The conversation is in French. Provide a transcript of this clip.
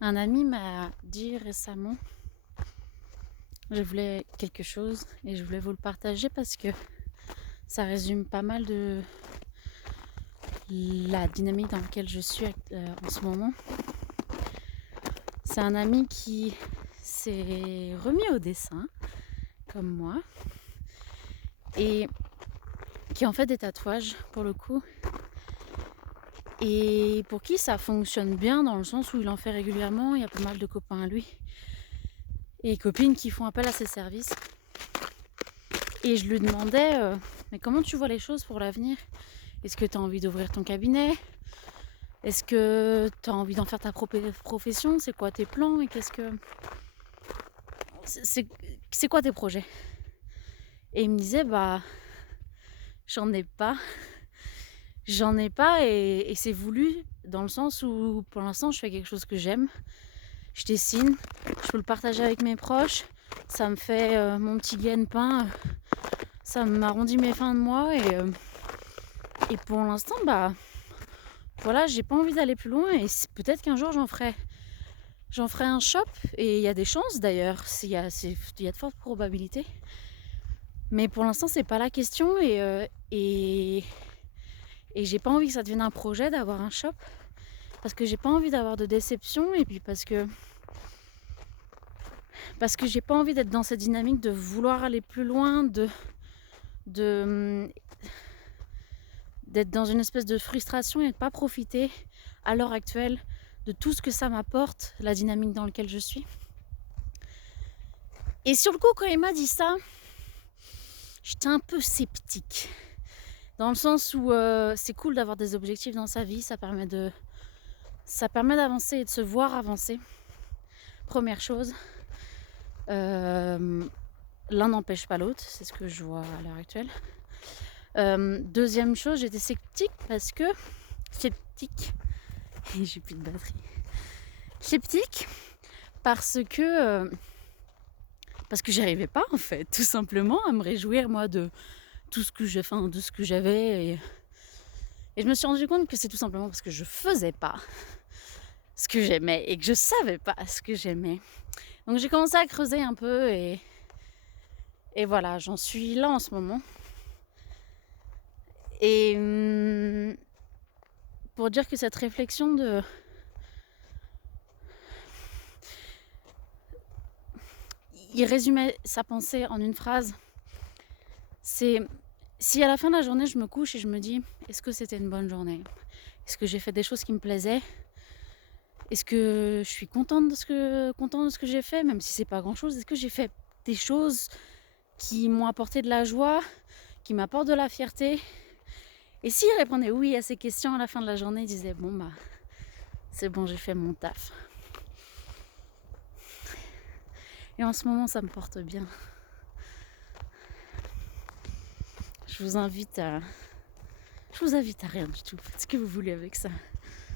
Un ami m'a dit récemment, je voulais quelque chose et je voulais vous le partager parce que ça résume pas mal de la dynamique dans laquelle je suis en ce moment. C'est un ami qui s'est remis au dessin, comme moi, et qui en fait des tatouages pour le coup, et pour qui ça fonctionne bien dans le sens où il en fait régulièrement. Il y a pas mal de copains à lui et copines qui font appel à ses services. Et je lui demandais, mais comment tu vois les choses pour l'avenir? Est-ce que tu as envie d'ouvrir ton cabinet? Est-ce que tu as envie d'en faire ta profession? C'est quoi tes plans? Et qu'est-ce que... C'est quoi tes projets? Et il me disait, bah, j'en ai pas. J'en ai pas et c'est voulu dans le sens où pour l'instant je fais quelque chose que j'aime. Je dessine, je peux le partager avec mes proches. Ça me fait mon petit gagne-pain. Ça m'arrondit mes fins de mois et pour l'instant, bah... Voilà, j'ai pas envie d'aller plus loin et peut-être qu'un jour j'en ferai un shop et il y a des chances d'ailleurs, il y a de fortes probabilités. Mais pour l'instant c'est pas la question et j'ai pas envie que ça devienne un projet d'avoir un shop parce que j'ai pas envie d'avoir de déception et puis parce que j'ai pas envie d'être dans cette dynamique de vouloir aller plus loin, d'être dans une espèce de frustration et de pas profiter à l'heure actuelle de tout ce que ça m'apporte, la dynamique dans laquelle je suis. Et sur le coup, quand il m'a dit ça, j'étais un peu sceptique. Dans le sens où c'est cool d'avoir des objectifs dans sa vie, ça permet d'avancer et de se voir avancer. Première chose, l'un n'empêche pas l'autre, c'est ce que je vois à l'heure actuelle. Deuxième chose, j'étais sceptique parce que... Sceptique, et j'ai plus de batterie. Sceptique parce que j'y arrivais pas en fait, tout simplement à me réjouir moi de tout ce que j'ai fait, de ce que j'avais et je me suis rendu compte que c'est tout simplement parce que je faisais pas ce que j'aimais et que je savais pas ce que j'aimais. Donc j'ai commencé à creuser un peu et voilà, j'en suis là en ce moment. Et pour dire que cette réflexion il résumait sa pensée en une phrase. C'est si à la fin de la journée je me couche et je me dis est-ce que c'était une bonne journée? Est-ce que j'ai fait des choses qui me plaisaient? Est-ce que je suis contente de ce que j'ai fait, même si c'est pas grand-chose? Est-ce que j'ai fait des choses qui m'ont apporté de la joie, qui m'apportent de la fierté? Et s'il répondait oui à ces questions à la fin de la journée, il disait bon bah c'est bon, j'ai fait mon taf. Et en ce moment ça me porte bien. Je vous invite à rien du tout. Faites ce que vous voulez avec ça.